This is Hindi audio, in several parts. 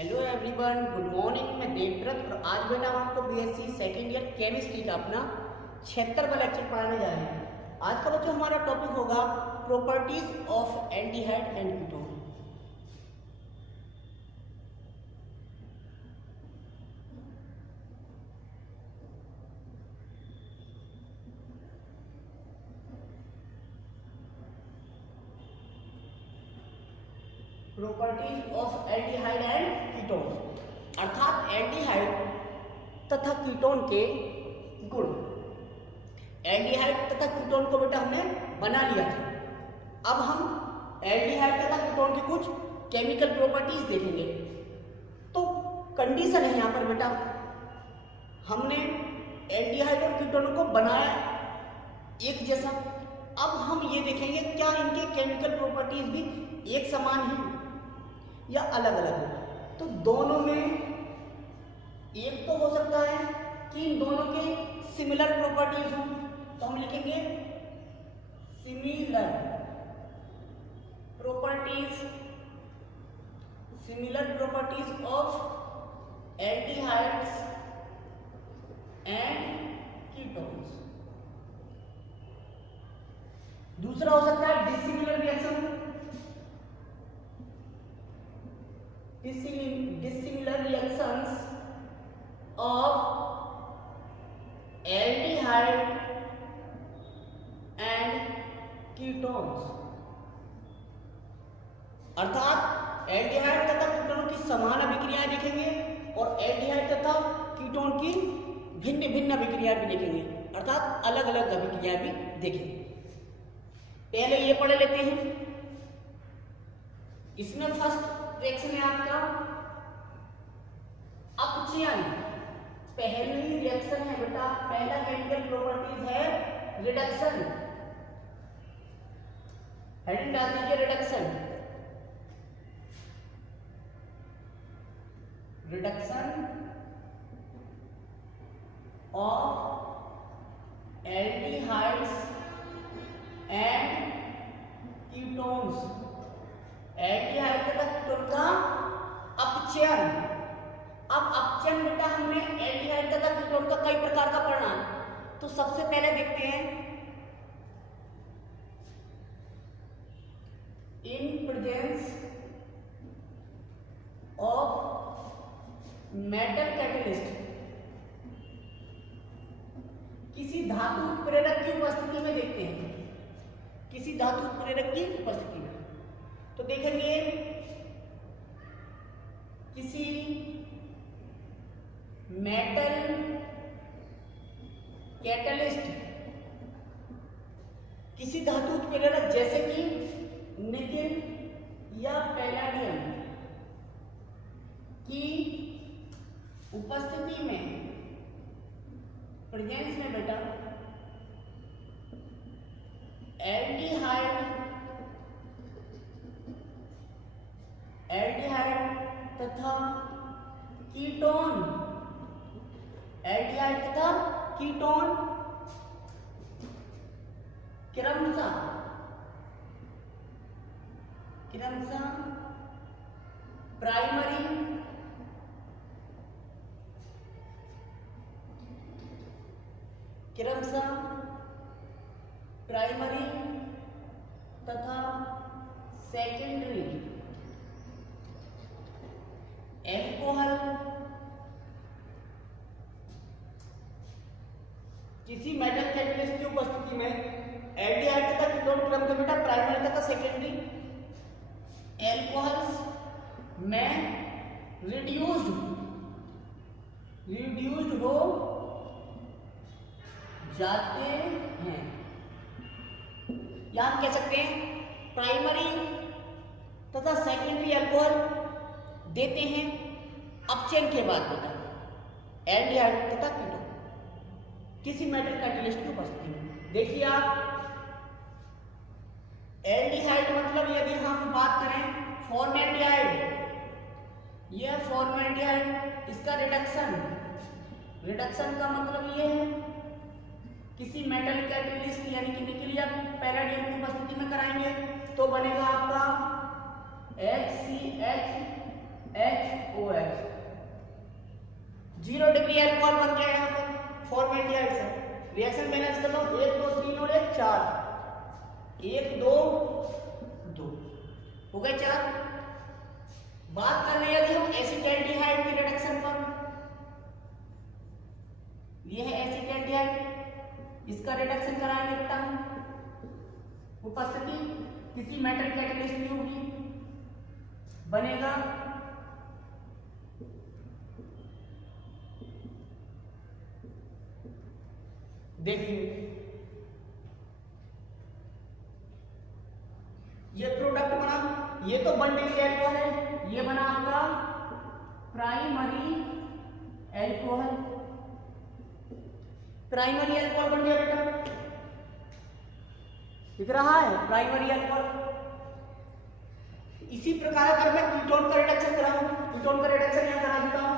Hello everyone, good morning. मैं देवव्रत और आज बेटा हम आपको बीएससी सेकेंड ईयर केमिस्ट्री का अपना 76वां लेक्चर पढ़ाने जा रहे हैं। आज का जो हमारा टॉपिक होगा properties of aldehyde and ketone. Properties of aldehyde and ketone, अर्थात एल्डिहाइड तथा कीटोन के गुण। एल्डिहाइड तथा कीटोन को बेटा हमने बना लिया था। अब हम एल्डिहाइड तथा कीटोन की कुछ केमिकल प्रॉपर्टीज देखेंगे। तो कंडीशन है यहाँ पर बेटा, हमने एल्डिहाइड और कीटोन को बनाया एक जैसा। अब हम ये देखेंगे क्या इनके केमिकल प्रॉपर्टीज भी एक समान हैं या अलग अलग है। तो दोनों में एक तो हो सकता है कि इन दोनों के सिमिलर प्रॉपर्टीज हों, तो हम लिखेंगे similar properties of aldehydes and ketones. दूसरा हो सकता है dissimilar reaction, dissimilar reactions of aldehyde and ketones, अर्थात एल्डिहाइड तथा कीटोन की समान अभिक्रियाएं देखेंगे और एल्डिहाइड तथा कीटोन की भिन्न भिन्न अभिक्रियाएं भी देखेंगे, अर्थात अलग अलग अभिक्रियाएं भी देखेंगे। पहले ये पढ़ लेते हैं। इसमें फर्स्ट रिएक्शन है आपका अपचयन। पहली रिएक्शन है बेटा, पहला केमिकल प्रॉपर्टीज है रिडक्शन। हेडिंग डाल दीजिए reduction. Reduction of aldehydes and ketones, aldehyde तथा कीटोन का अपचयन। अब अपचयन बेटा हमने एल्डिहाइड तथा कीटोन का कई प्रकार का पढ़ना, तो सबसे पहले देखते हैं in presence of metal catalyst, किसी धातु उत्प्रेरक की उपस्थिति में देखते हैं, किसी धातु उत्प्रेरक की उपस्थिति में। तो देखेंगे किसी मेटल कैटलिस्ट, किसी धातु उत्प्रेरक जैसे कि निकेल या पैलाडियम की उपस्थिति में, प्रेजेंस में बेटा एल्डिहाइड तथा कीटोन, एल्डिहाइड तथा कीटोन क्रमशः प्राइमरी तथा सेकेंडरी एल्कोहल, किसी मेटल कैटलिस्ट की उपस्थिति में एल्डिहाइड तथा कीटोन क्रम के बेटा प्राइमरी तथा सेकेंडरी एल्कोहल्स में रिड्यूस्ड हो जाते हैं, या हम कह सकते हैं प्राइमरी तथा सेकेंडरी अल्कोहल देते हैं अपचयन के बाद बेटा एल्डिहाइड तथा कीटोन किसी मेटल कैटलिस्ट की उपस्थिति में। देखिए आप, एल्डिहाइड मतलब यदि हम बात करें फॉर्मेल्डिहाइड, यह फॉर्मेल्डिहाइड, इसका रिडक्शन का मतलब ये है किसी मेटल कैटलिस्ट यानी कि निकेल या पैलाडियम की उपस्थिति में कराएंगे तो बनेगा आपका HCH HOH, 0 डिग्री अल्कोहल बन गया यहाँ पर फॉर्मेल्डिहाइड से। रिएक्शन बैलेंस कर लो, 1 2 3 और 1 4, 1 2 2 हो गए 4। बात कर रहे हैं यदि हम एसिटैल्डिहाइड की रिडक्शन पर, ये है एसिटैल्डिहाइड, इसका रिडक्शन कराएंगे बेटा हम। उपस्थिति किसी मेटल कैटलिस्ट की होगी, बनेगा देखिए ये प्रोडक्ट बना, ये तो 1 डिग्री अल्कोहल है, ये बना आपका प्राइमरी अल्कोहल, प्राइमरी अल्कोहल बन गया बेटा, दिख रहा है प्राइमरी अल्कोहल। इसी प्रकार अगर मैं कीटोन का रिडक्शन कराऊं, कीटोन का रिडक्शन यहां करा देता हूं,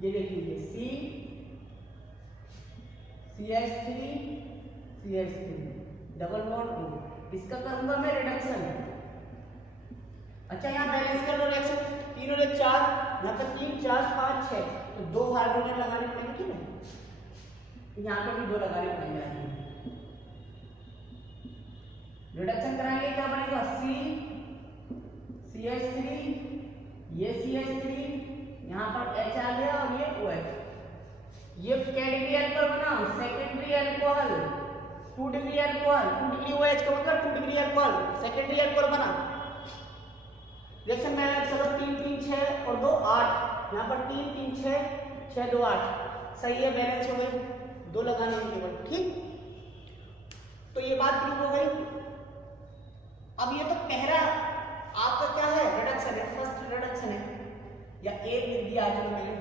ये देखिए CH3 CH3 double bond O, इसका करूंगा मैं रिडक्शन। अच्छा यहाँ बैलेंस कर लो रिएक्शन, 3 और 1 4, यहाँ पर 3 4 5 6, तो 2 हाइड्रोजन लगाने पड़ेंगे, ठीक है, यहाँ पर भी 2 लगाने पड़ेंगे। रिडक्शन कराएंगे क्या बनेगा, CH3, ये CH3, यहाँ पर H आ गया और ये OH, ये क्या डिग्री अल्कोहल बना, secondary alcohol, 2 degree alcohol, 2 degree OH का मतलब 2 डिग्री अल्कोहल, सेकेंडरी अल्कोहल बना। रिएक्शन में चलो 3 3 6 और 2 8, यहाँ पर 3 3 6 6 2 8, सही है, बैलेंस हो गई, 2 लगाना है केवल, ठीक। तो ये बात प्रूव हो गई। अब ये तो पहला आपका क्या है, रिडक्शन है, फर्स्ट रिडक्शन है, या एक लिख दिया आज मैंने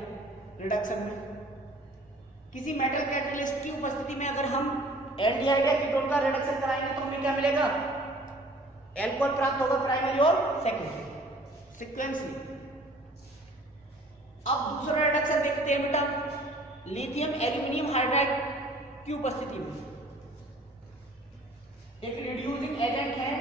रिडक्शन में। किसी मेटल कैटलिस्ट की उपस्थिति में अगर हम एल्डिहाइड या कीटोन का रिडक्शन कराएंगे तो हमें क्या मिलेगा, अल्कोहल प्राप्त होगा प्राइमरी और सेकेंडरी सीक्वेंसली। अब दूसरा रिडक्शन देखते हैं बेटा, लिथियम एल्यूमिनियम हाइड्राइड की उपस्थिति में एक रिड्यूसिंग एजेंट है,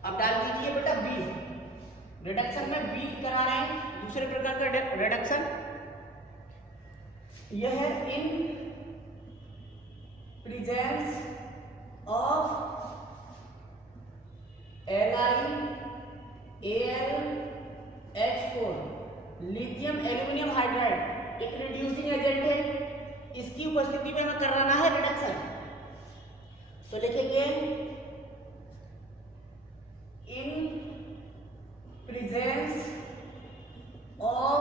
अब डाल दीजिए बेटा बी, रिडक्शन में बी करा रहे हैं, दूसरे प्रकार का रिडक्शन, यह है in presence of LiAlH4, lithium aluminium hydride एक रिड्यूसिंग एजेंट है, इसकी उपस्थिति में हमें कराना है रिडक्शन। तो लिखेंगे in presence of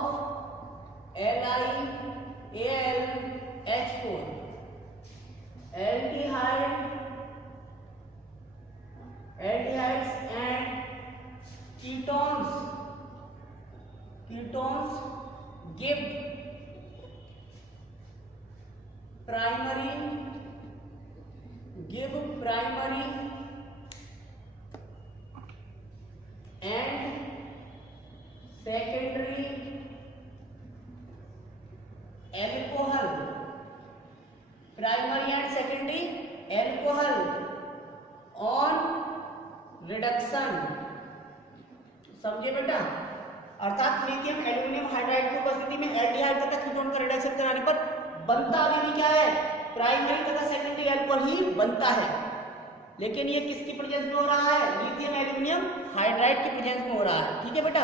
LiAlH4, aldehydes and ketones give primary and secondary alcohol, primary and secondary alcohol on reduction, समझे बेटा। अर्थात लिथियम एल्यूमिनियम हाइड्राइड की उपस्थिति में एल्डिहाइड तथा कीटोन का रिडक्शन कराने पर बनता अभी भी क्या है, प्राइमरी तथा सेकेंडरी अल्कोहल ही बनता है, लेकिन ये किसकी प्रेजेंस में हो रहा है, लिथियम एल्यूमिनियम हाइड्राइड की प्रेजेंस में हो रहा है, ठीक है बेटा।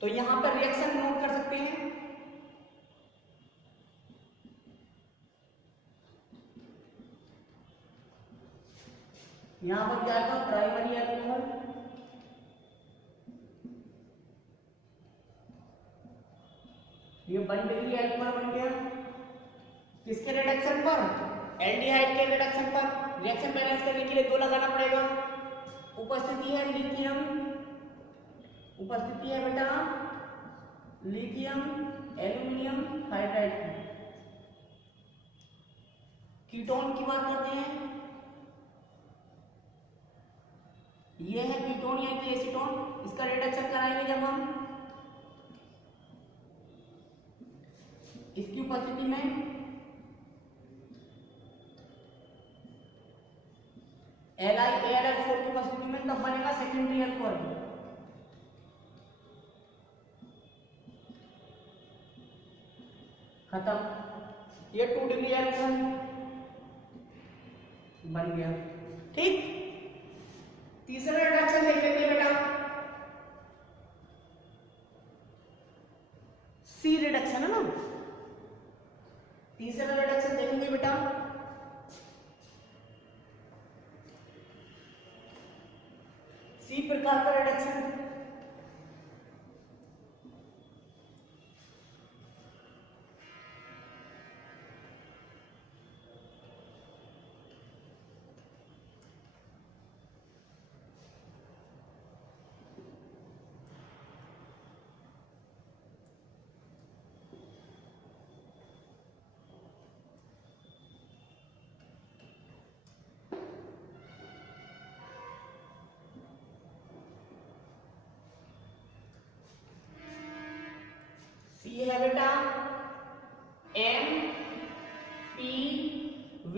तो यहां पर रिएक्शन नोट कर सकते हैं, यहाँ पर क्या आएगा, प्राइमरी अल्कोहल, ये 1 डिग्री अल्कोहल बन गया। किसके रिडक्शन पर, एल्डिहाइड के रिडक्शन पर। रिएक्शन बैलेंस करने के लिए 2 लगाना पड़ेगा। उपस्थिति है लिथियम, उपस्थिति है बेटा लिथियम एल्यूमिनियम हाइड्राइड की। कीटोन की बात करते हैं, ये है कीटोन या कि एसीटोन। इसका रिडक्शन कराएंगे जब हम इसकी उपस्थिति में Li-AlF4 की उपस्थिति में, तब बनेगा सेकेंडरी अल्कोहल। खत्म, ये 2 डिग्री अल्कोहल बन गया। ठीक, तीसरा रिडक्शन देख लेते हैं बेटा, सी रिडक्शन है ना। तीसरा रिडक्शन देखेंगे बेटा, सी प्रकार का रिडक्शन। सी है बेटा MPV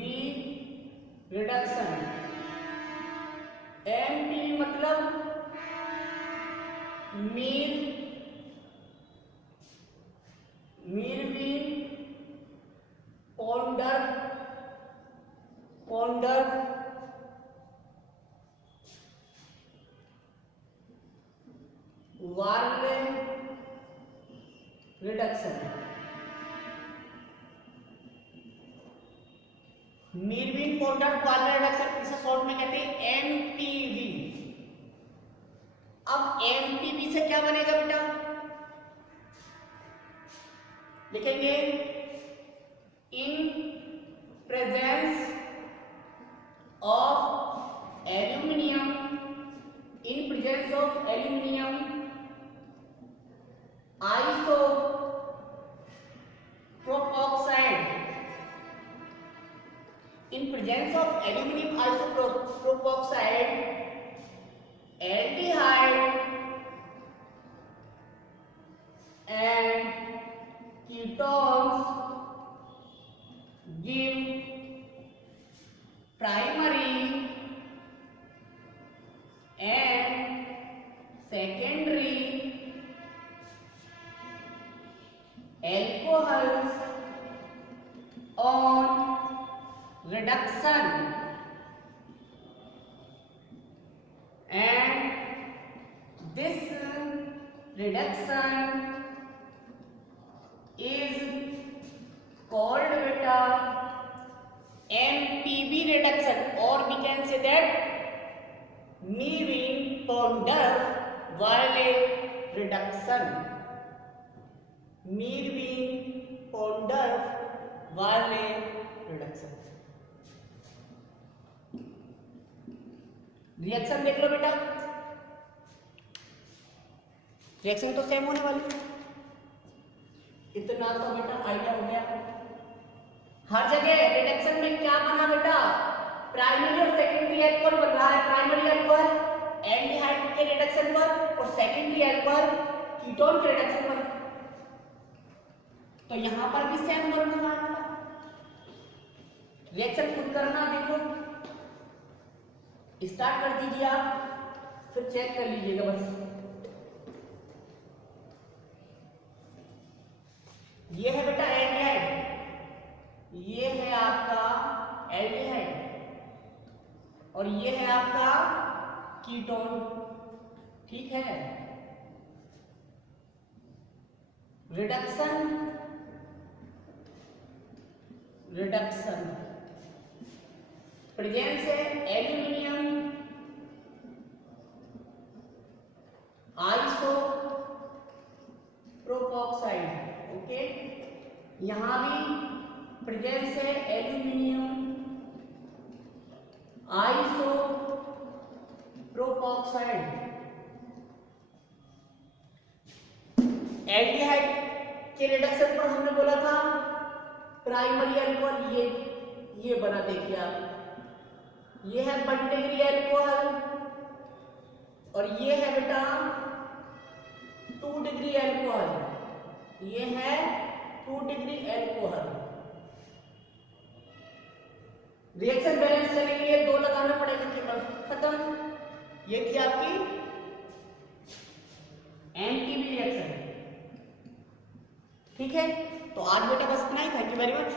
रिडक्शन। MPV मतलब मीरवीन पॉन्डर वार्ले रिडक्शन। मीरवीन पॉन्डर वार्ले रिडक्शन, इसे शॉर्ट में कहते हैं MPV। अब MPV से क्या बनेगा बेटा, लिखेंगे in presence of aluminium, in presence of aluminium isopropoxide, in presence of aluminum isopropoxide, aldehyde and ketones give primary and secondary alcohols on reduction, and this reduction is called beta MPV reduction, or we can say that मीरवीन-पॉन्डर reduction। मीरवीन-पॉन्डर वाले रिडक्शन। रिएक्शन देख लो बेटा, रिएक्शन तो सेम होने वाली है, इतना तो बेटा आइडिया हो गया। हर जगह रिडक्शन में क्या बना बेटा, प्राइमरी और सेकेंडरी अल्कोहल बन रहा है। प्राइमरी अल्कोहल एल्डिहाइड के रिडक्शन पर और सेकेंडरी अल्कोहल कीटोन के रिडक्शन पर। तो यहां पर भी सेम बनने वाला है। रिएक्शन खुद करना, देखो स्टार्ट कर दीजिए आप, फिर चेक कर लीजिएगा बस। ये है बेटा एल्डिहाइड, ये है आपका एल्डिहाइड और ये है आपका कीटोन। ठीक है, रिडक्शन प्रेजेंस है एल्यूमिनियम आइसो प्रोपॉक्साइड, ओके, यहां भी प्रेजेंस है एल्यूमिनियम आइसो प्रोपॉक्साइड। एल्डिहाइड के रिडक्शन पर हमने बोला था प्राइमरी अल्कोहल, ये बना, देखिए आप, ये है 1 डिग्री अल्कोहल और ये है बेटा 2 डिग्री अल्कोहल, ये है 2 डिग्री अल्कोहल। रिएक्शन बैलेंस करने के लिए 2 लगाना पड़ेगा केवल, खत्म। ये थी आपकी एनपीवी रिएक्शन, ठीक है। तो आज बेटा बस इतना ही, थैंक यू वेरी मच।